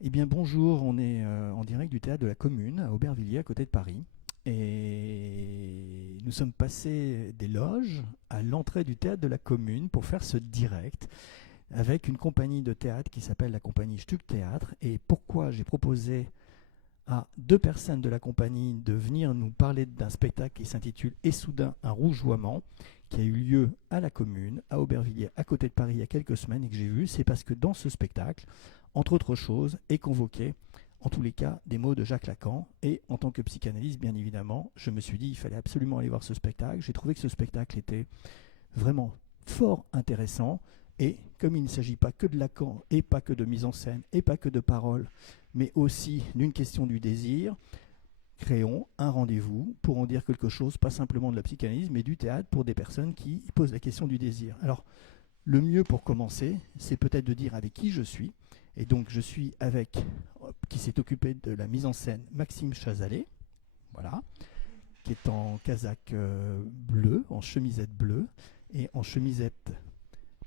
Eh bien bonjour, on est en direct du théâtre de la Commune à Aubervilliers à côté de Paris. Et nous sommes passés des loges à l'entrée du théâtre de la Commune pour faire ce direct avec une compagnie de théâtre qui s'appelle la compagnie Stuck Théâtre. Et pourquoi j'ai proposé à deux personnes de la compagnie de venir nous parler d'un spectacle qui s'intitule Et soudain un rougeoiement, qui a eu lieu à la Commune, à Aubervilliers, à côté de Paris, il y a quelques semaines et que j'ai vu, c'est parce que dans ce spectacle, entre autres choses, est convoqué, en tous les cas, des mots de Jacques Lacan. Et en tant que psychanalyste, bien évidemment, je me suis dit qu'il fallait absolument aller voir ce spectacle. J'ai trouvé que ce spectacle était vraiment fort intéressant. Et comme il ne s'agit pas que de Lacan, et pas que de mise en scène, et pas que de parole, mais aussi d'une question du désir, créons un rendez-vous pour en dire quelque chose, pas simplement de la psychanalyse, mais du théâtre pour des personnes qui posent la question du désir. Alors, le mieux pour commencer, c'est peut-être de dire avec qui je suis. Et donc, je suis avec, qui s'est occupé de la mise en scène, Maxime Chazalet, voilà, qui est en casaque bleu, en chemisette bleue, et en chemisette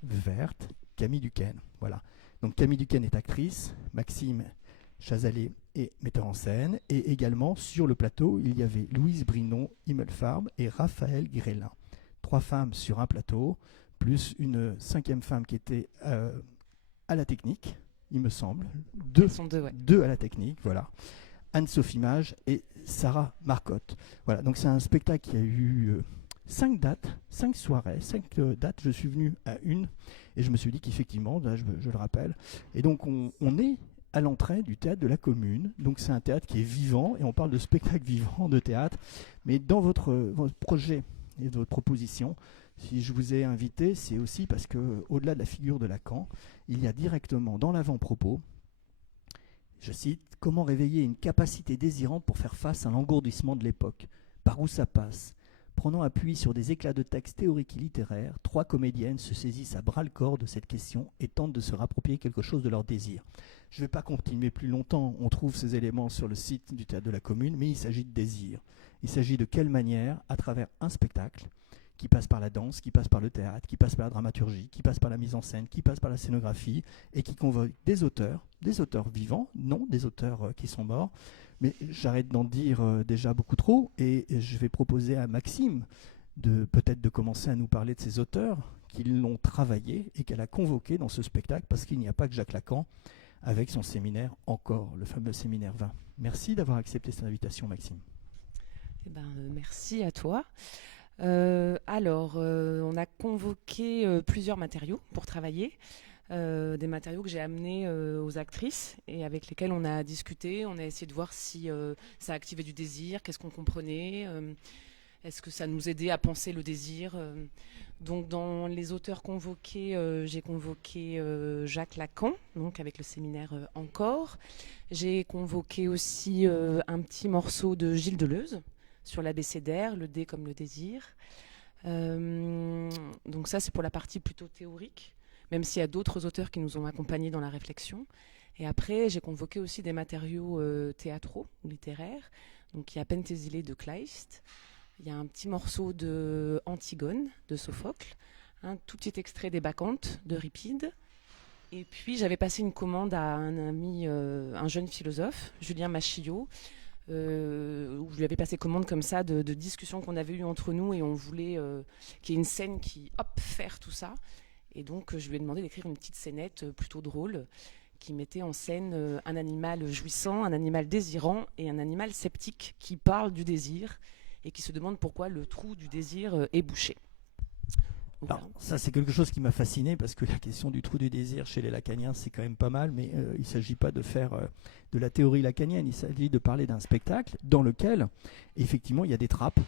verte, Camille Duquesne. Voilà. Donc Camille Duquesne est actrice, Maxime Chazalet est metteur en scène, et également sur le plateau, il y avait Louise Brinon, Himmelfarb et Raphaël Grélin. Trois femmes sur un plateau, plus une cinquième femme qui était à la technique, il me semble. Elles sont deux, ouais. Deux à la technique, voilà. Anne-Sophie Mage et Sarah Marcotte. Voilà, donc c'est un spectacle qui a eu 5 dates, 5 soirées, 5 dates. Je suis venu à une et je me suis dit qu'effectivement, là, je le rappelle, et donc on est à l'entrée du théâtre de la Commune. Donc c'est un théâtre qui est vivant et on parle de spectacle vivant, de théâtre. Mais dans votre projet et votre proposition, si je vous ai invité, c'est aussi parce que au-delà de la figure de Lacan, il y a directement dans l'avant-propos, je cite, comment réveiller une capacité désirante pour faire face à l'engourdissement de l'époque. Par où ça passe? Prenant appui sur des éclats de textes théoriques et littéraires, trois comédiennes se saisissent à bras-le-corps de cette question et tentent de se rapproprier quelque chose de leur désir. Je ne vais pas continuer plus longtemps, on trouve ces éléments sur le site du Théâtre de la Commune, mais il s'agit de désir. Il s'agit de quelle manière, à travers un spectacle, qui passe par la danse, qui passe par le théâtre, qui passe par la dramaturgie, qui passe par la mise en scène, qui passe par la scénographie, et qui convoque des auteurs vivants, non des auteurs qui sont morts, mais j'arrête d'en dire déjà beaucoup trop, et je vais proposer à Maxime de peut-être de commencer à nous parler de ces auteurs qui l'ont travaillé et qu'elle a convoqué dans ce spectacle, parce qu'il n'y a pas que Jacques Lacan, avec son séminaire Encore, le fameux séminaire 20. Merci d'avoir accepté cette invitation, Maxime. Eh ben, merci à toi. On a convoqué plusieurs matériaux pour travailler. Des matériaux que j'ai amenés aux actrices et avec lesquels on a discuté. On a essayé de voir si ça activait du désir, qu'est-ce qu'on comprenait, est-ce que ça nous aidait à penser le désir. Donc dans les auteurs convoqués, j'ai convoqué Jacques Lacan, donc avec le séminaire Encore. J'ai convoqué aussi un petit morceau de Gilles Deleuze sur l'abécédaire, le dé comme le désir. Donc ça, c'est pour la partie plutôt théorique, même s'il y a d'autres auteurs qui nous ont accompagnés dans la réflexion. Et après, j'ai convoqué aussi des matériaux théâtraux ou littéraires. Donc il y a Penthesilée de Kleist, il y a un petit morceau de Antigone de Sophocle, un tout petit extrait des Bacchantes de Euripide. Et puis j'avais passé une commande à un ami, un jeune philosophe, Julien Machillot, où je lui avais passé commande comme ça de discussions qu'on avait eues entre nous et on voulait qu'il y ait une scène qui, hop, faire tout ça. Et donc je lui ai demandé d'écrire une petite scénette plutôt drôle qui mettait en scène un animal jouissant, un animal désirant et un animal sceptique qui parle du désir et qui se demande pourquoi le trou du désir est bouché. Alors, ça, c'est quelque chose qui m'a fasciné parce que la question du trou du désir chez les lacaniens, c'est quand même pas mal, mais il ne s'agit pas de faire de la théorie lacanienne, il s'agit de parler d'un spectacle dans lequel, effectivement, il y a des trappes.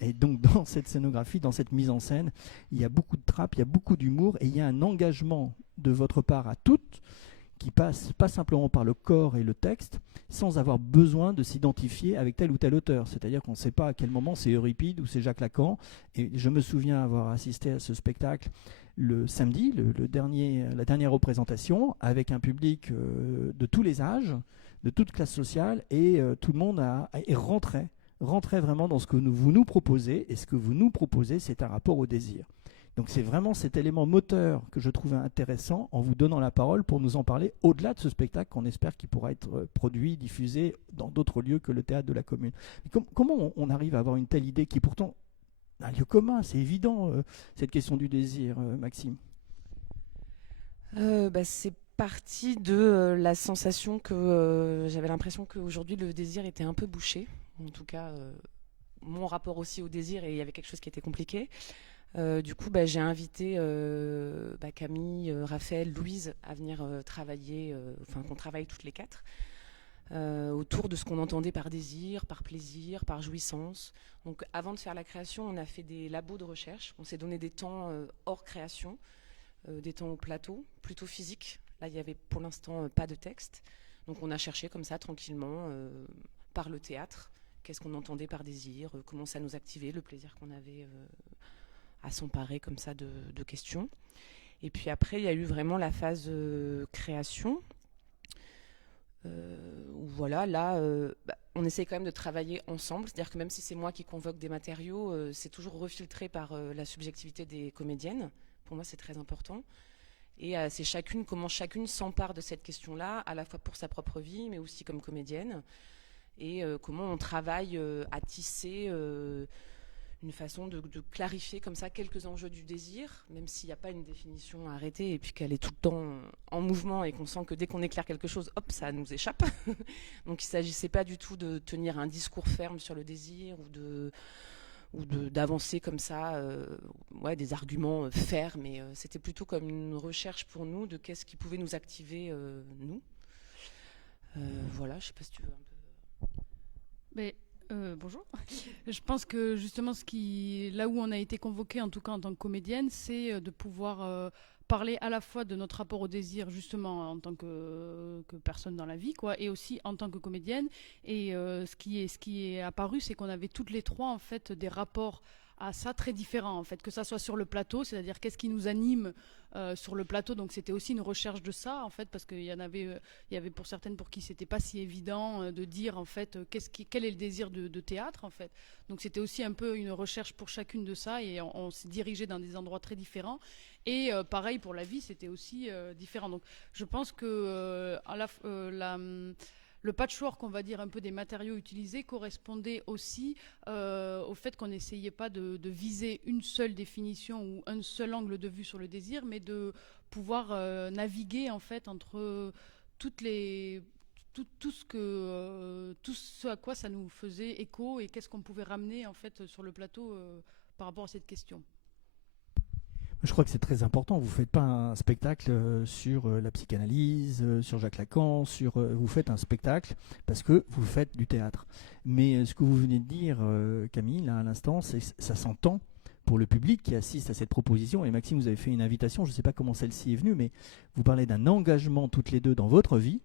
Et donc, dans cette scénographie, dans cette mise en scène, il y a beaucoup de trappes, il y a beaucoup d'humour et il y a un engagement de votre part à toutes qui passe pas simplement par le corps et le texte, sans avoir besoin de s'identifier avec tel ou tel auteur. C'est-à-dire qu'on ne sait pas à quel moment c'est Euripide ou c'est Jacques Lacan. Et je me souviens avoir assisté à ce spectacle le samedi, la dernière représentation, avec un public de tous les âges, de toute classe sociale, et tout le monde rentrait vraiment dans ce que vous nous proposez. Et ce que vous nous proposez, c'est un rapport au désir Donc c'est vraiment cet élément moteur que je trouvais intéressant en vous donnant la parole pour nous en parler au-delà de ce spectacle qu'on espère qu'il pourra être produit, diffusé dans d'autres lieux que le théâtre de la commune. Comment on arrive à avoir une telle idée qui est pourtant un lieu commun, c'est évident, cette question du désir, Maxime? C'est parti de la sensation que j'avais l'impression qu'aujourd'hui le désir était un peu bouché. En tout cas, mon rapport aussi au désir, et il y avait quelque chose qui était compliqué. Du coup, j'ai invité Camille, Raphaël, Louise à venir travailler, qu'on travaille toutes les quatre, autour de ce qu'on entendait par désir, par plaisir, par jouissance. Donc avant de faire la création, on a fait des labos de recherche, on s'est donné des temps hors création, des temps au plateau, plutôt physique. Là, il n'y avait pour l'instant pas de texte. Donc on a cherché comme ça, tranquillement, par le théâtre, qu'est-ce qu'on entendait par désir, comment ça nous activait, le plaisir qu'on avait à s'emparer comme ça de questions. Et puis après, il y a eu vraiment la phase création, où voilà, là, on essaie quand même de travailler ensemble. C'est-à-dire que même si c'est moi qui convoque des matériaux, c'est toujours refiltré par la subjectivité des comédiennes. Pour moi, c'est très important. Et c'est comment chacune s'empare de cette question-là, à la fois pour sa propre vie, mais aussi comme comédienne. Et comment on travaille à tisser une façon de clarifier comme ça quelques enjeux du désir, même s'il n'y a pas une définition arrêtée et puis qu'elle est tout le temps en mouvement et qu'on sent que dès qu'on éclaire quelque chose, hop, ça nous échappe. Donc il ne s'agissait pas du tout de tenir un discours ferme sur le désir ou d'avancer comme ça des arguments fermes, mais c'était plutôt comme une recherche pour nous de qu'est-ce qui pouvait nous activer, nous. Voilà, je ne sais pas si tu veux un peu... Mais, bonjour. Je pense que justement, là où on a été convoqué, en tout cas en tant que comédienne, c'est de pouvoir parler à la fois de notre rapport au désir, justement en tant que personne dans la vie, quoi, et aussi en tant que comédienne. Et ce qui est apparu, c'est qu'on avait toutes les trois en fait des rapports à ça très différents, en fait, que ça soit sur le plateau, c'est-à-dire qu'est-ce qui nous anime sur le plateau. Donc c'était aussi une recherche de ça, en fait, parce qu'il y avait pour certaines pour qui c'était pas si évident de dire en fait quel est le désir de théâtre, en fait. Donc c'était aussi un peu une recherche pour chacune de ça, et on s'est dirigé dans des endroits très différents. Et pareil pour la vie, c'était aussi différent. Donc je pense que le patchwork, on va dire, un peu des matériaux utilisés correspondait aussi au fait qu'on n'essayait pas de viser une seule définition ou un seul angle de vue sur le désir, mais de pouvoir naviguer en fait entre tout ce à quoi ça nous faisait écho et qu'est-ce qu'on pouvait ramener en fait sur le plateau par rapport à cette question. Je crois que c'est très important. Vous ne faites pas un spectacle sur la psychanalyse, sur Jacques Lacan, vous faites un spectacle parce que vous faites du théâtre. Mais ce que vous venez de dire, Camille, là, à l'instant, ça s'entend pour le public qui assiste à cette proposition. Et Maxime, vous avez fait une invitation, je ne sais pas comment celle-ci est venue, mais vous parlez d'un engagement toutes les deux dans votre vie.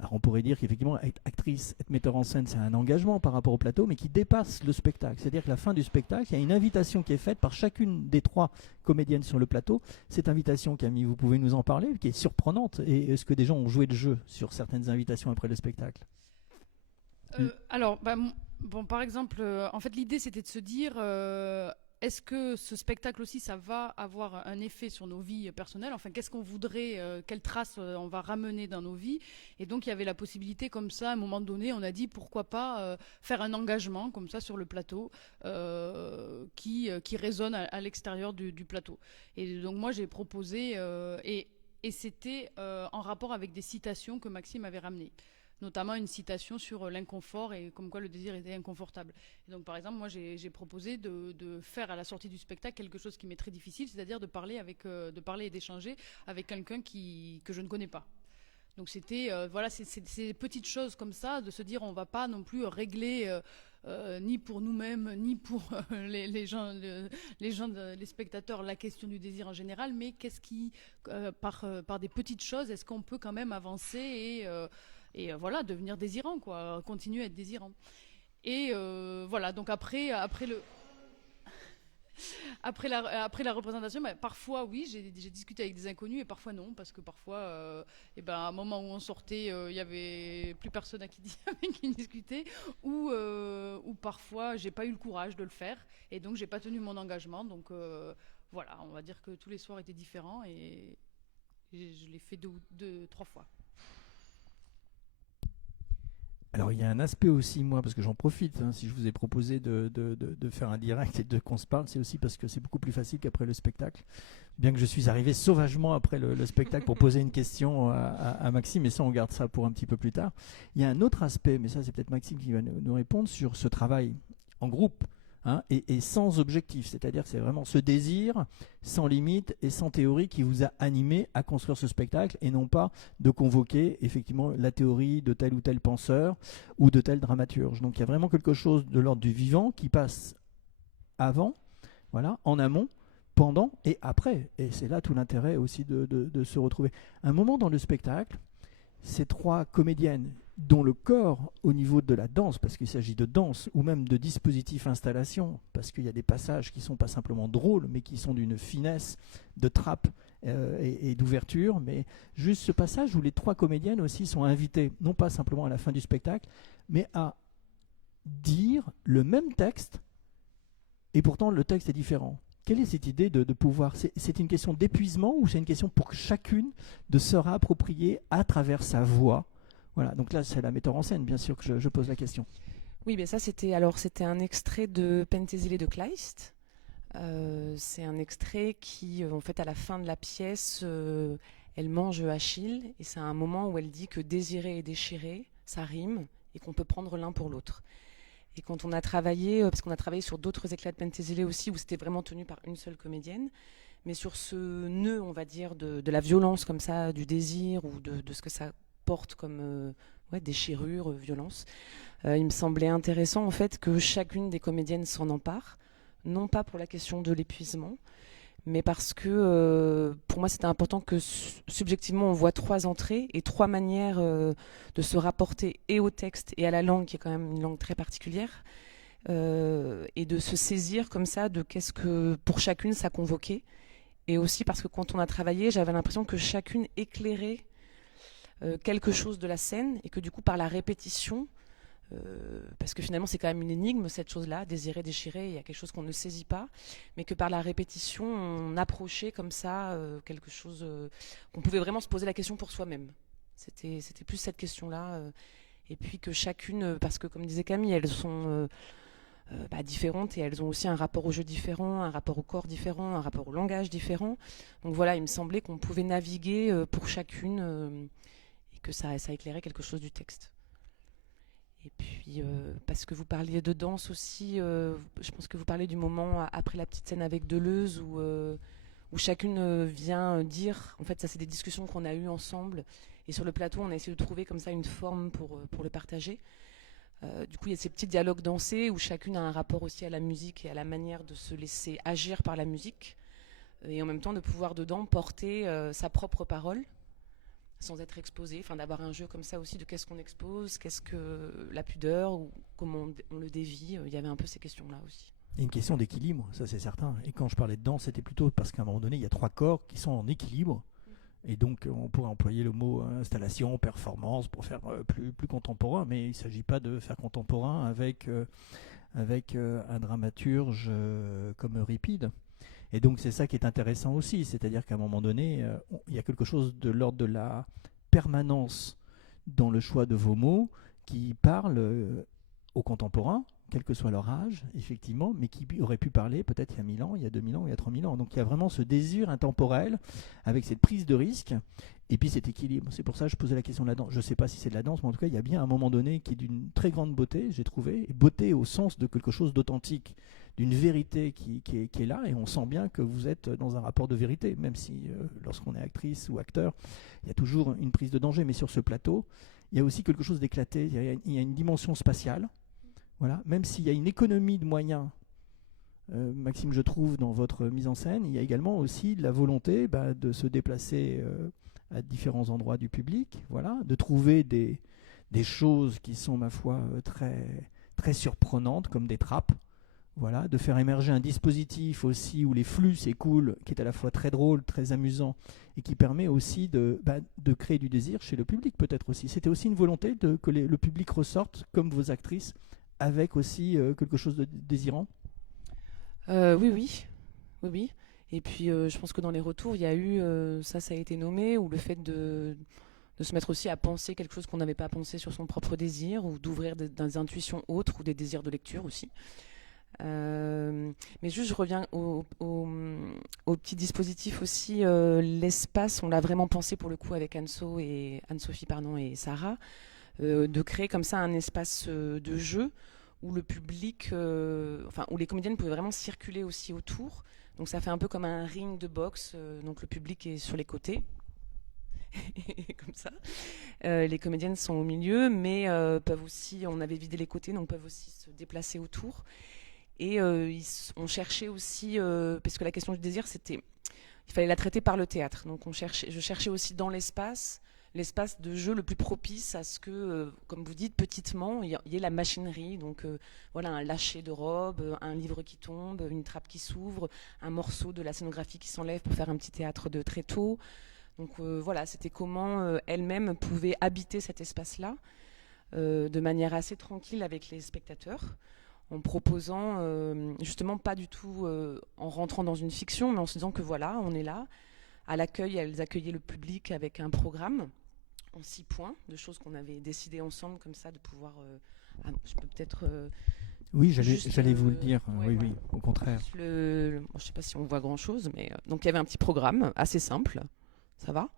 Alors on pourrait dire qu'effectivement, être actrice, être metteur en scène, c'est un engagement par rapport au plateau, mais qui dépasse le spectacle. C'est-à-dire que la fin du spectacle, il y a une invitation qui est faite par chacune des trois comédiennes sur le plateau. Cette invitation, Camille, vous pouvez nous en parler, qui est surprenante. Et est-ce que des gens ont joué le jeu sur certaines invitations après le spectacle? Alors, par exemple, en fait, l'idée, c'était de se dire... est-ce que ce spectacle aussi, ça va avoir un effet sur nos vies personnelles? Enfin, qu'est-ce qu'on voudrait, quelles traces on va ramener dans nos vies? Et donc, il y avait la possibilité, comme ça, à un moment donné, on a dit pourquoi pas faire un engagement, comme ça, sur le plateau, qui résonne à l'extérieur du plateau. Et donc, moi, j'ai proposé, et c'était en rapport avec des citations que Maxime avait ramenées. Notamment une citation sur l'inconfort et comme quoi le désir était inconfortable. Et donc par exemple, moi j'ai proposé de faire à la sortie du spectacle quelque chose qui m'est très difficile, c'est-à-dire de parler et d'échanger avec quelqu'un que je ne connais pas. Donc c'était ces petites choses comme ça, de se dire on va pas non plus régler ni pour nous-mêmes ni pour les spectateurs la question du désir en général, mais qu'est-ce qui par des petites choses est-ce qu'on peut quand même avancer et voilà, devenir désirant, quoi, continuer à être désirant. Et voilà, donc après la représentation, parfois oui, j'ai discuté avec des inconnus et parfois non, parce que parfois, à un moment où on sortait, il y avait plus personne avec qui discuter, ou parfois j'ai pas eu le courage de le faire et donc j'ai pas tenu mon engagement. Donc voilà, on va dire que tous les soirs étaient différents et je l'ai fait 3 fois. Alors il y a un aspect aussi, moi, parce que j'en profite, hein, si je vous ai proposé de faire un direct et de qu'on se parle, c'est aussi parce que c'est beaucoup plus facile qu'après le spectacle. Bien que je suis arrivé sauvagement après le spectacle pour poser une question à Maxime, mais ça on garde ça pour un petit peu plus tard. Il y a un autre aspect, mais ça c'est peut-être Maxime qui va nous répondre, sur ce travail en groupe. Hein, et sans objectif, c'est-à-dire que c'est vraiment ce désir sans limite et sans théorie qui vous a animé à construire ce spectacle et non pas de convoquer effectivement la théorie de tel ou tel penseur ou de tel dramaturge. Donc il y a vraiment quelque chose de l'ordre du vivant qui passe avant, voilà, en amont, pendant et après. Et c'est là tout l'intérêt aussi de se retrouver. Un moment dans le spectacle, ces 3 comédiennes dont le corps au niveau de la danse, parce qu'il s'agit de danse, ou même de dispositif installation, parce qu'il y a des passages qui ne sont pas simplement drôles, mais qui sont d'une finesse de trappe et d'ouverture, mais juste ce passage où les 3 comédiennes aussi sont invitées, non pas simplement à la fin du spectacle, mais à dire le même texte, et pourtant le texte est différent. Quelle est cette idée de pouvoir, c'est une question d'épuisement ou c'est une question pour chacune de se réapproprier à travers sa voix? Voilà, donc là c'est la metteur en scène bien sûr que je pose la question. Oui, mais ça c'était un extrait de Penthesilée de Kleist. C'est un extrait qui, en fait, à la fin de la pièce, elle mange Achille et c'est un moment où elle dit que désirer et déchirer, ça rime et qu'on peut prendre l'un pour l'autre. Et quand on a travaillé, parce qu'on a travaillé sur d'autres éclats de Penthesilée aussi, où c'était vraiment tenu par une seule comédienne, mais sur ce nœud, on va dire, de la violence comme ça, du désir, ou de ce que ça porte comme déchirure, violence, il me semblait intéressant en fait que chacune des comédiennes s'en empare, non pas pour la question de l'épuisement, mais parce que pour moi c'était important que subjectivement on voit 3 entrées et 3 manières de se rapporter et au texte et à la langue, qui est quand même une langue très particulière, et de se saisir comme ça de qu'est-ce que pour chacune ça convoquait. Et aussi parce que quand on a travaillé, j'avais l'impression que chacune éclairait quelque chose de la scène, et que du coup par la répétition, parce que finalement c'est quand même une énigme cette chose-là, désirer, déchirer, il y a quelque chose qu'on ne saisit pas, mais que par la répétition on approchait comme ça quelque chose, qu'on pouvait vraiment se poser la question pour soi-même. C'était plus cette question-là, et puis que chacune, parce que comme disait Camille, elles sont différentes, et elles ont aussi un rapport au jeu différent, un rapport au corps différent, un rapport au langage différent. Donc voilà, il me semblait qu'on pouvait naviguer pour chacune, et que ça éclairait quelque chose du texte. Et puis, parce que vous parliez de danse aussi, je pense que vous parlez du moment après la petite scène avec Deleuze, où chacune vient dire, en fait ça c'est des discussions qu'on a eues ensemble, et sur le plateau on a essayé de trouver comme ça une forme pour le partager. Du coup il y a ces petits dialogues dansés où chacune a un rapport aussi à la musique et à la manière de se laisser agir par la musique, et en même temps de pouvoir dedans porter sa propre parole sans être exposé, enfin d'avoir un jeu comme ça aussi de qu'est-ce qu'on expose, qu'est-ce que la pudeur, ou comment on le dévie. Il y avait un peu ces questions-là aussi. Il y a une question d'équilibre, ça c'est certain. Et quand je parlais de danse, c'était plutôt parce qu'à un moment donné, il y a 3 corps qui sont en équilibre. Et donc on pourrait employer le mot installation, performance pour faire plus contemporain, mais il ne s'agit pas de faire contemporain avec un dramaturge comme Euripide. Et donc c'est ça qui est intéressant aussi, c'est-à-dire qu'à un moment donné, il y a quelque chose de l'ordre de la permanence dans le choix de vos mots qui parle aux contemporains, quel que soit leur âge, effectivement, mais qui aurait pu parler peut-être il y a 1000 ans, il y a 2000 ans, il y a 3000 ans. Donc il y a vraiment ce désir intemporel avec cette prise de risque et puis cet équilibre. C'est pour ça que je posais la question de la danse. Je ne sais pas si c'est de la danse, mais en tout cas, il y a bien un moment donné qui est d'une très grande beauté, j'ai trouvé, et beauté au sens de quelque chose d'authentique, d'une vérité qui est là, et on sent bien que vous êtes dans un rapport de vérité, même si lorsqu'on est actrice ou acteur, il y a toujours une prise de danger. Mais sur ce plateau, il y a aussi quelque chose d'éclaté, il y a une dimension spatiale. Voilà, même s'il y a une économie de moyens, Maxime, je trouve, dans votre mise en scène, il y a également aussi la volonté de se déplacer à différents endroits du public, voilà, de trouver des choses qui sont, ma foi, très, très surprenantes, comme des trappes, voilà, de faire émerger un dispositif aussi où les flux s'écoulent, qui est à la fois très drôle, très amusant, et qui permet aussi de créer du désir chez le public, peut-être aussi. C'était aussi une volonté que le public ressorte, comme vos actrices, avec aussi quelque chose de désirant. Oui. Et puis je pense que dans les retours, il y a eu, ça a été nommé, ou le fait de se mettre aussi à penser quelque chose qu'on n'avait pas pensé sur son propre désir, ou d'ouvrir des intuitions autres, ou des désirs de lecture aussi. Mais juste, je reviens au petit dispositif aussi. L'espace, on l'a vraiment pensé pour le coup avec Anne-Sophie et Sarah, de créer comme ça un espace de jeu où le public, où les comédiennes pouvaient vraiment circuler aussi autour. Donc ça fait un peu comme un ring de boxe. Donc le public est sur les côtés, comme ça. Les comédiennes sont au milieu, mais peuvent aussi, on avait vidé les côtés, donc peuvent aussi se déplacer autour. Et on cherchait aussi, parce que la question du désir, il fallait la traiter par le théâtre. Donc je cherchais aussi dans l'espace de jeu le plus propice à ce que, comme vous dites, petitement, il y ait la machinerie. Donc voilà, un lâcher de robe, un livre qui tombe, une trappe qui s'ouvre, un morceau de la scénographie qui s'enlève pour faire un petit théâtre de tréteau. Donc voilà, c'était comment elle-même pouvait habiter cet espace-là de manière assez tranquille avec les spectateurs, en proposant justement pas du tout en rentrant dans une fiction, mais en se disant que voilà, on est là. À l'accueil, elles accueillaient le public avec un programme en 6 points, de choses qu'on avait décidé ensemble comme ça, de pouvoir... je peux peut-être... oui, j'allais vous le dire, ouais, oui, au contraire. Je ne sais pas si on voit grand-chose, mais donc il y avait un petit programme assez simple, ça va ?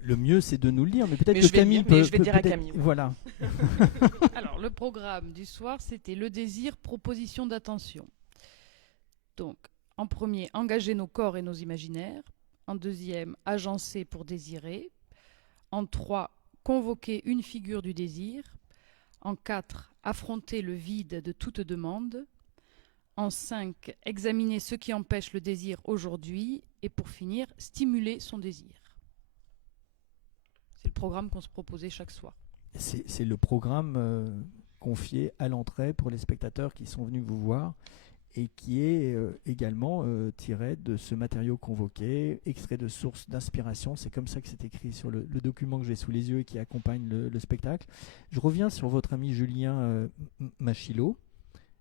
Le mieux, c'est de nous le dire, mais peut-être Mais que je vais Camille le dire, mais peut... je vais dire à Camille. Voilà. Alors, le programme du soir, c'était le désir, proposition d'attention. Donc, en premier, engager nos corps et nos imaginaires. En deuxième, agencer pour désirer. En 3, convoquer une figure du désir. En 4, affronter le vide de toute demande. En 5, examiner ce qui empêche le désir aujourd'hui. Et pour finir, stimuler son désir. C'est le programme qu'on se proposait chaque soir. C'est le programme confié à l'entrée pour les spectateurs qui sont venus vous voir et qui est également tiré de ce matériau convoqué, extrait de sources d'inspiration. C'est comme ça que c'est écrit sur le document que j'ai sous les yeux et qui accompagne le spectacle. Je reviens sur votre ami Julien Machilot,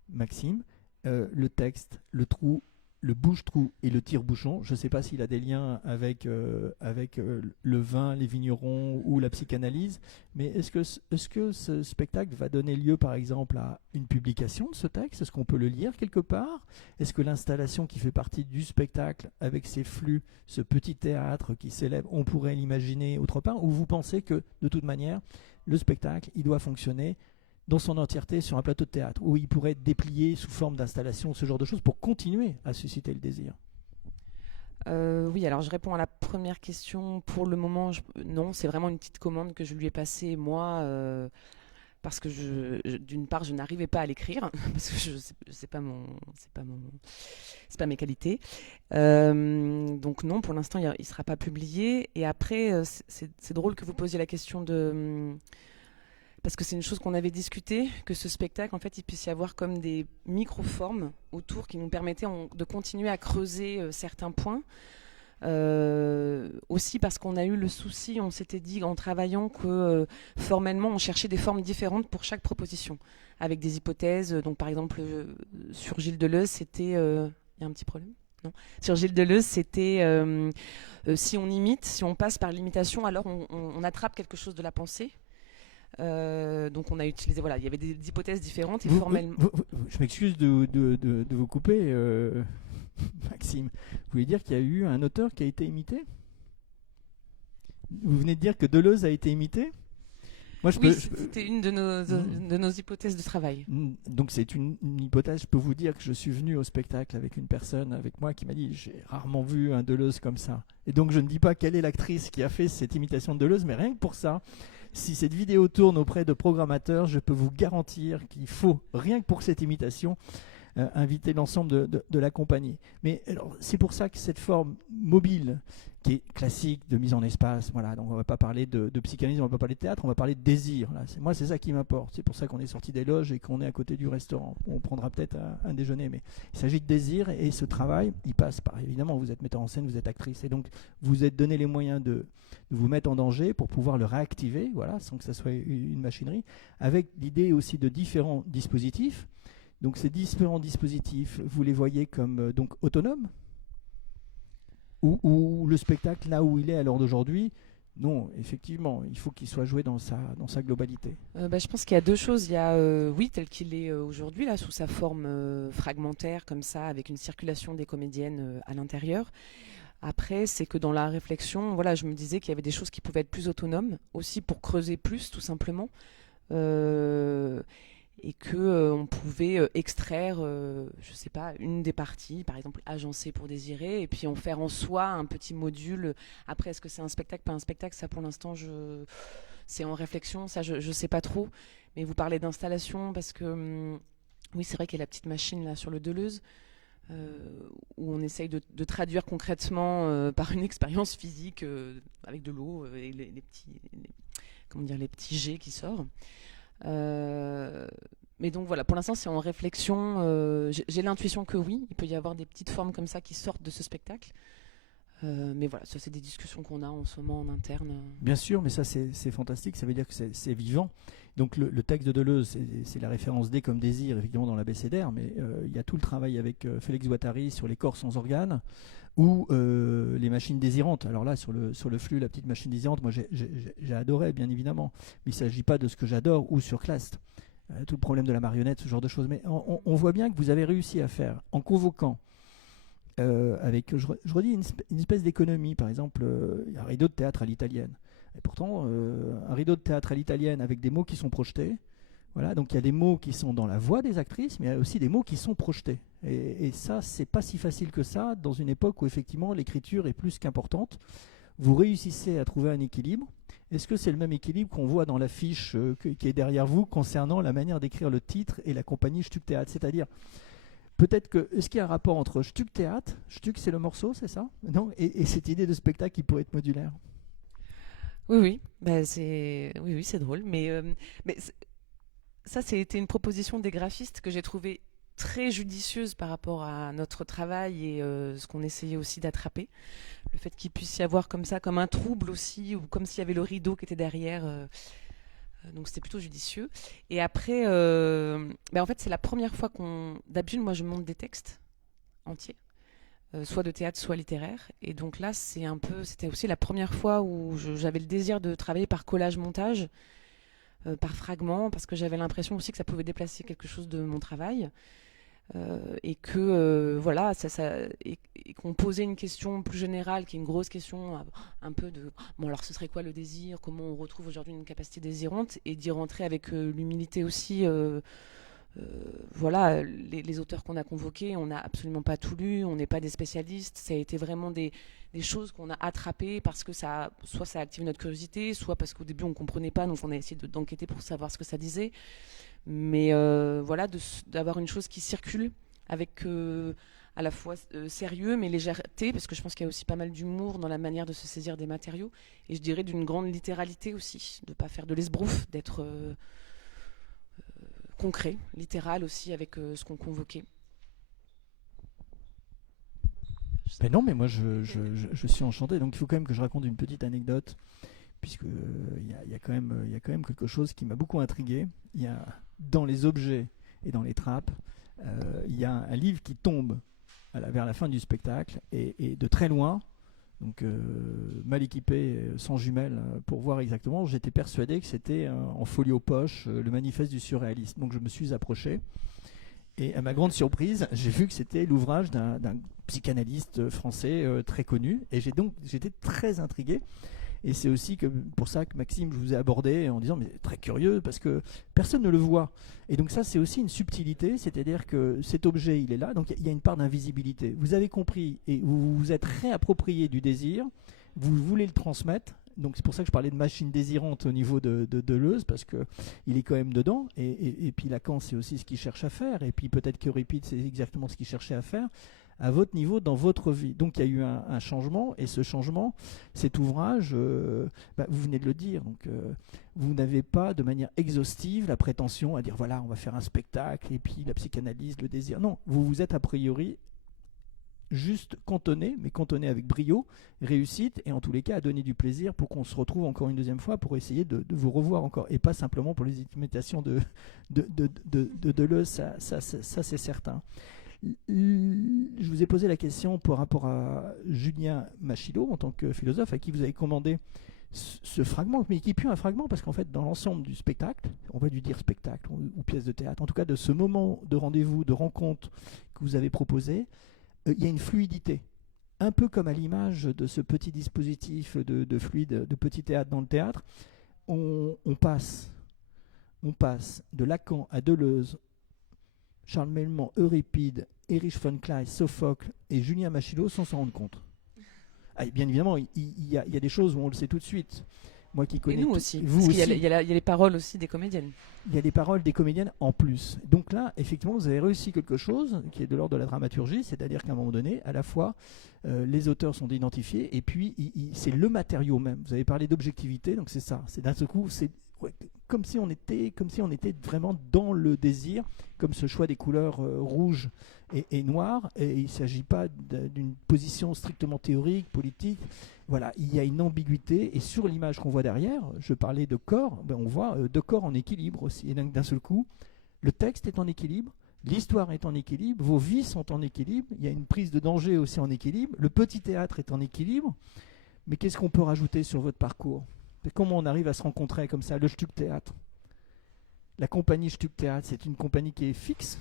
Maxime. Le texte, le trou, le bouche-trou et le tire-bouchon. Je ne sais pas s'il a des liens avec le vin, les vignerons ou la psychanalyse, mais est-ce que ce spectacle va donner lieu par exemple à une publication de ce texte ? Est-ce qu'on peut le lire quelque part ? Est-ce que l'installation qui fait partie du spectacle avec ses flux, ce petit théâtre qui s'élève, on pourrait l'imaginer autre part ? Ou vous pensez que de toute manière, le spectacle, il doit fonctionner dans son entièreté sur un plateau de théâtre, où il pourrait être déplié sous forme d'installation, ce genre de choses, pour continuer à susciter le désir? Oui, alors je réponds à la première question. Pour le moment, non, c'est vraiment une petite commande que je lui ai passée, moi, parce que d'une part, je n'arrivais pas à l'écrire, parce que c'est pas mes qualités. Donc non, pour l'instant, il ne sera pas publié. Et après, c'est drôle que vous posiez la question parce que c'est une chose qu'on avait discuté, que ce spectacle, en fait, il puisse y avoir comme des micro-formes autour qui nous permettaient de continuer à creuser certains points. Aussi parce qu'on a eu le souci, on s'était dit en travaillant que formellement, on cherchait des formes différentes pour chaque proposition, avec des hypothèses. Donc par exemple, sur Gilles Deleuze, c'était... Il y a un petit problème ? Non. Sur Gilles Deleuze, c'était si on imite, si on passe par l'imitation, alors on attrape quelque chose de la pensée. Donc on a utilisé, voilà, il y avait des hypothèses différentes et formellement. Je m'excuse de vous couper, Maxime. Vous voulez dire qu'il y a eu un auteur qui a été imité ? Vous venez de dire que Deleuze a été imité ? Moi, c'était une de nos hypothèses de travail. Donc c'est une hypothèse. Je peux vous dire que je suis venu au spectacle avec une personne avec moi qui m'a dit j'ai rarement vu un Deleuze comme ça. Et donc je ne dis pas quelle est l'actrice qui a fait cette imitation de Deleuze, mais rien que pour ça, si cette vidéo tourne auprès de programmateurs, je peux vous garantir qu'il faut, rien que pour cette imitation, inviter l'ensemble de la compagnie. Mais alors, c'est pour ça que cette forme mobile, qui est classique de mise en espace, voilà, donc on ne va pas parler de psychanalyse, on ne va pas parler de théâtre, on va parler de désir. Là. Moi, c'est ça qui m'importe. C'est pour ça qu'on est sorti des loges et qu'on est à côté du restaurant. On prendra peut-être un déjeuner, mais il s'agit de désir et ce travail, il passe par, évidemment, vous êtes metteur en scène, vous êtes actrice, et donc vous êtes donné les moyens de vous mettre en danger pour pouvoir le réactiver, voilà, sans que ça soit une machinerie, avec l'idée aussi de différents dispositifs. Donc ces différents dispositifs, vous les voyez comme donc autonomes, ou le spectacle là où il est à l'heure d'aujourd'hui, non, effectivement, il faut qu'il soit joué dans sa globalité. Je pense qu'il y a deux choses. Il y a, oui, tel qu'il est aujourd'hui, là, sous sa forme fragmentaire, comme ça, avec une circulation des comédiennes à l'intérieur. Après, c'est que dans la réflexion, voilà, je me disais qu'il y avait des choses qui pouvaient être plus autonomes, aussi pour creuser plus, tout simplement. Et que on pouvait extraire, je sais pas, une des parties, par exemple agencer pour désirer, et puis en faire en soi un petit module. Après, est-ce que c'est un spectacle, pas un spectacle? Ça, pour l'instant, c'est en réflexion, ça, je sais pas trop. Mais vous parlez d'installation, parce que oui, c'est vrai qu'il y a la petite machine là sur le Deleuze, où on essaye de traduire concrètement par une expérience physique avec de l'eau et les petits jets qui sortent. Mais donc voilà, pour l'instant c'est en réflexion. J'ai l'intuition que oui, il peut y avoir des petites formes comme ça qui sortent de ce spectacle. Mais voilà, ça c'est des discussions qu'on a en ce moment en interne. Bien sûr, mais ça c'est fantastique, ça veut dire que c'est vivant. Donc le texte de Deleuze, c'est la référence D comme désir, évidemment dans l'abécédaire, mais il y a tout le travail avec Félix Guattari sur les corps sans organes, ou les machines désirantes. Alors là, sur le flux, la petite machine désirante, moi j'ai adoré, bien évidemment, mais il ne s'agit pas de ce que j'adore, ou sur Kleist. Tout le problème de la marionnette, ce genre de choses. Mais on voit bien que vous avez réussi à faire, en convoquant, avec, je redis, une espèce d'économie. Par exemple, il y a un rideau de théâtre à l'italienne. Et pourtant, un rideau de théâtre à l'italienne avec des mots qui sont projetés. Voilà, donc il y a des mots qui sont dans la voix des actrices, mais il y a aussi des mots qui sont projetés. Et ça, c'est pas si facile que ça, dans une époque où effectivement l'écriture est plus qu'importante. Vous réussissez à trouver un équilibre. Est-ce que c'est le même équilibre qu'on voit dans l'affiche qui est derrière vous concernant la manière d'écrire le titre et la compagnie Stuck Théâtre? C'est-à-dire, peut-être que, est-ce qu'il y a un rapport entre Stuck Théâtre, Stuck c'est le morceau, c'est ça? Non, et cette idée de spectacle qui pourrait être modulaire? Oui, oui, oui, c'est drôle, mais ça, c'était une proposition des graphistes que j'ai trouvée très judicieuse par rapport à notre travail et ce qu'on essayait aussi d'attraper. Le fait qu'il puisse y avoir comme ça, comme un trouble aussi, ou comme s'il y avait le rideau qui était derrière. Donc c'était plutôt judicieux. Et après, en fait, c'est la première fois d'habitude, moi, je monte des textes entiers, soit de théâtre, soit littéraire. Et donc là, c'était aussi la première fois où j'avais le désir de travailler par collage-montage, par fragments, parce que j'avais l'impression aussi que ça pouvait déplacer quelque chose de mon travail. Et que voilà, et qu'on posait une question plus générale, qui est une grosse question, un peu de bon, alors ce serait quoi le désir, comment on retrouve aujourd'hui une capacité désirante, et d'y rentrer avec l'humilité aussi. Voilà, les auteurs qu'on a convoqués, on n'a absolument pas tout lu, on n'est pas des spécialistes, ça a été vraiment des choses qu'on a attrapées parce que soit ça a activé notre curiosité, soit parce qu'au début on ne comprenait pas, donc on a essayé d'enquêter pour savoir ce que ça disait. Mais voilà, d'avoir une chose qui circule avec à la fois sérieux mais légèreté, parce que je pense qu'il y a aussi pas mal d'humour dans la manière de se saisir des matériaux, et je dirais d'une grande littéralité aussi, de ne pas faire de l'esbrouf, d'être concret, littéral aussi avec ce qu'on convoquait. Ben non, mais moi je suis enchanté, donc il faut quand même que je raconte une petite anecdote, puisque il y a quand même quelque chose qui m'a beaucoup intrigué. Il y a dans les objets et dans les trappes, il y a un livre qui tombe vers la fin du spectacle, et de très loin, donc mal équipé, sans jumelles pour voir exactement, j'étais persuadé que c'était en folio poche le manifeste du surréalisme. Donc je me suis approché, et à ma grande surprise, j'ai vu que c'était l'ouvrage d'un psychanalyste français très connu, et j'étais très intrigué. Et c'est aussi pour ça que Maxime, je vous ai abordé en disant, mais très curieux, parce que personne ne le voit. Et donc ça, c'est aussi une subtilité, c'est-à-dire que cet objet, il est là, donc il y a une part d'invisibilité. Vous avez compris, et vous vous êtes réapproprié du désir, vous voulez le transmettre. Donc c'est pour ça que je parlais de machine désirante au niveau de Deleuze, parce qu'il est quand même dedans. Et puis Lacan, c'est aussi ce qu'il cherche à faire. Et puis peut-être qu'Euripide, c'est exactement ce qu'il cherchait à faire à votre niveau, dans votre vie. Donc il y a eu un changement, et ce changement, cet ouvrage, vous venez de le dire, donc vous n'avez pas de manière exhaustive la prétention à dire voilà, on va faire un spectacle, et puis la psychanalyse, le désir. Non, vous vous êtes a priori juste cantonné, mais cantonné avec brio, réussite, et en tous les cas à donner du plaisir pour qu'on se retrouve encore une deuxième fois pour essayer de vous revoir encore, et pas simplement pour les imitations de Deleuze, ça c'est certain. Je vous ai posé la question par rapport à Julien Machilot, en tant que philosophe, à qui vous avez commandé ce fragment, mais qui n'est plus un fragment, parce qu'en fait, dans l'ensemble du spectacle, on va lui dire spectacle ou pièce de théâtre, en tout cas de ce moment de rendez-vous, de rencontre que vous avez proposé, il y a une fluidité. Un peu comme à l'image de ce petit dispositif de fluide, de petit théâtre dans le théâtre, on passe de Lacan à Deleuze, Charles Melman, Euripide, Erich von Kleist, Sophocle et Julien Machilot sans s'en rendre compte. Ah, bien évidemment, il y a des choses où on le sait tout de suite. Moi qui connais et nous aussi. vous Parce aussi. qu'il y a les paroles aussi des comédiennes. Il y a les paroles des comédiennes en plus. Donc là, effectivement, vous avez réussi quelque chose qui est de l'ordre de la dramaturgie, c'est-à-dire qu'à un moment donné, à la fois, les auteurs sont identifiés et puis c'est le matériau même. Vous avez parlé d'objectivité, donc c'est ça. C'est d'un seul coup, c'est comme si on était vraiment dans le désir, comme ce choix des couleurs rouges et noires. Et il ne s'agit pas d'une position strictement théorique, politique. Voilà, il y a une ambiguïté, et sur l'image qu'on voit derrière, je parlais de corps, on voit deux corps en équilibre aussi. Et d'un seul coup, le texte est en équilibre, l'histoire est en équilibre, vos vies sont en équilibre, il y a une prise de danger aussi en équilibre, le petit théâtre est en équilibre. Mais qu'est-ce qu'on peut rajouter sur votre parcours? Comment on arrive à se rencontrer comme ça? Le Stuck Théâtre, la compagnie Stuck Théâtre, c'est une compagnie qui est fixe?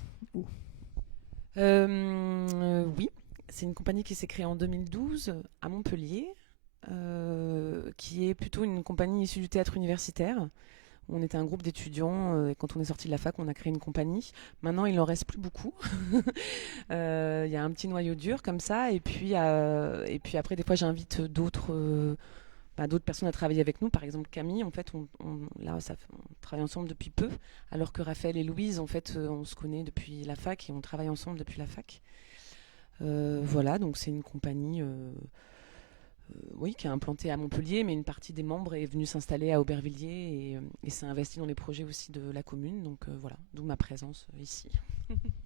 Oui, c'est une compagnie qui s'est créée en 2012 à Montpellier. Qui est plutôt une compagnie issue du théâtre universitaire. On était un groupe d'étudiants et quand on est sorti de la fac, on a créé une compagnie. Maintenant, il n'en reste plus beaucoup. Il y a un petit noyau dur comme ça. Et puis après, des fois, j'invite d'autres personnes à travailler avec nous. Par exemple, Camille, en fait, on travaille ensemble depuis peu, alors que Raphaël et Louise, en fait, on se connaît depuis la fac et on travaille ensemble depuis la fac. Voilà, donc c'est une compagnie... oui, qui est implantée à Montpellier, mais une partie des membres est venue s'installer à Aubervilliers et s'est investie dans les projets aussi de la commune. Donc voilà, d'où ma présence ici.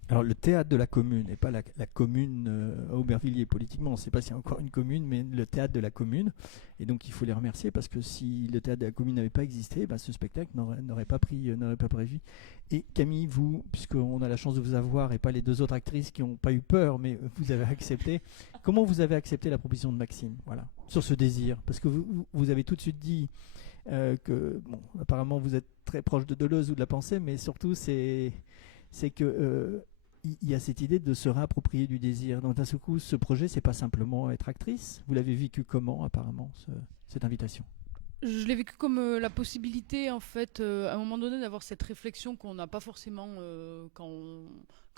Alors le théâtre de la commune, et pas la commune à Aubervilliers politiquement, on ne sait pas s'il y a encore une commune, mais le théâtre de la commune. Et donc il faut les remercier parce que si le théâtre de la commune n'avait pas existé, ce spectacle n'aurait pas prévu. Et Camille, vous, puisqu'on a la chance de vous avoir et pas les deux autres actrices qui n'ont pas eu peur, mais vous avez accepté. Comment vous avez accepté la proposition de Maxime, voilà, sur ce désir? Parce que vous avez tout de suite dit que, bon, apparemment vous êtes très proche de Deleuze ou de la pensée, mais surtout c'est que il y a cette idée de se réapproprier du désir. Donc d'un seul coup, ce projet, c'est pas simplement être actrice. Vous l'avez vécu comment, apparemment, cette invitation? Je l'ai vécu comme la possibilité, en fait, à un moment donné, d'avoir cette réflexion qu'on n'a pas forcément quand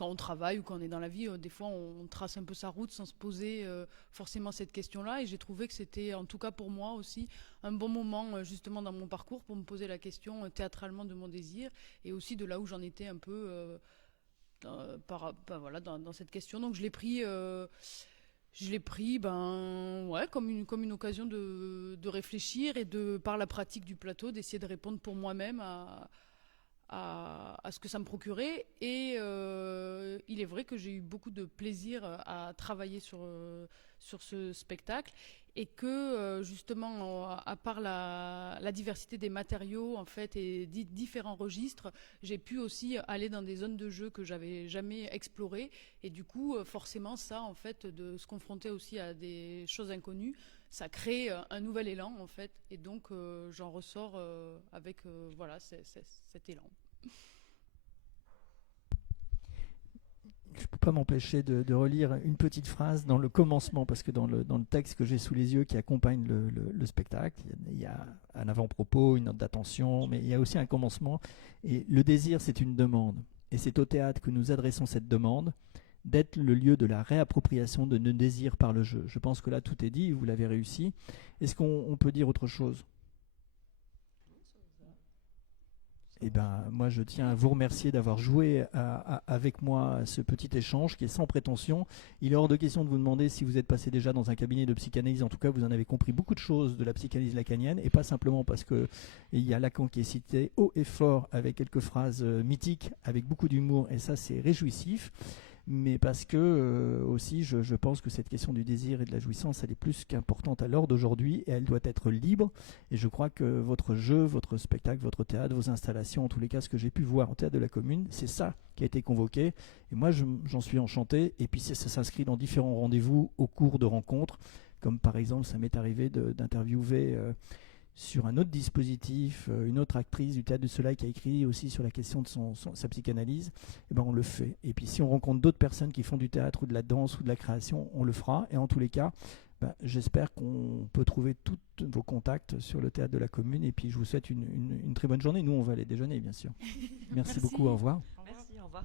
on travaille ou quand on est dans la vie. Des fois, on trace un peu sa route sans se poser forcément cette question-là. Et j'ai trouvé que c'était, en tout cas pour moi aussi, un bon moment, justement, dans mon parcours pour me poser la question théâtralement de mon désir et aussi de là où j'en étais un peu voilà, dans cette question. Donc, je l'ai pris... comme une occasion de réfléchir et par la pratique du plateau, d'essayer de répondre pour moi-même à ce que ça me procurait. Et il est vrai que j'ai eu beaucoup de plaisir à travailler sur ce spectacle et que justement, à part la diversité des matériaux en fait et différents registres, j'ai pu aussi aller dans des zones de jeu que j'avais jamais explorées. Et du coup, forcément, ça, en fait, de se confronter aussi à des choses inconnues, ça crée un nouvel élan, en fait. Et donc, j'en ressors avec voilà, cet élan. Je ne peux pas m'empêcher de relire une petite phrase dans le commencement, parce que dans le texte que j'ai sous les yeux qui accompagne le spectacle, il y a un avant-propos, une note d'attention, mais il y a aussi un commencement. Et le désir, c'est une demande. Et c'est au théâtre que nous adressons cette demande, d'être le lieu de la réappropriation de nos désirs par le jeu. Je pense que là, tout est dit, vous l'avez réussi. Est-ce qu'on peut dire autre chose? Eh ben, moi, je tiens à vous remercier d'avoir joué avec moi ce petit échange qui est sans prétention. Il est hors de question de vous demander si vous êtes passé déjà dans un cabinet de psychanalyse. En tout cas, vous en avez compris beaucoup de choses de la psychanalyse lacanienne, et pas simplement parce qu'il y a Lacan qui est cité haut et fort avec quelques phrases mythiques, avec beaucoup d'humour, et ça, c'est réjouissif. mais parce que aussi je pense que cette question du désir et de la jouissance, elle est plus qu'importante à l'heure d'aujourd'hui et elle doit être libre. Et je crois que votre jeu, votre spectacle, votre théâtre, vos installations, en tous les cas ce que j'ai pu voir au Théâtre de la Commune, c'est ça qui a été convoqué. Et moi j'en suis enchanté. Et puis ça s'inscrit dans différents rendez-vous au cours de rencontres, comme par exemple ça m'est arrivé d'interviewer sur un autre dispositif, une autre actrice du Théâtre du Soleil qui a écrit aussi sur la question de sa psychanalyse, et ben on le fait. Et puis si on rencontre d'autres personnes qui font du théâtre ou de la danse ou de la création, on le fera. Et en tous les cas, j'espère qu'on peut trouver tous vos contacts sur le Théâtre de la Commune. Et puis je vous souhaite une très bonne journée. Nous, on va aller déjeuner, bien sûr. Merci beaucoup, au revoir. Merci, au revoir.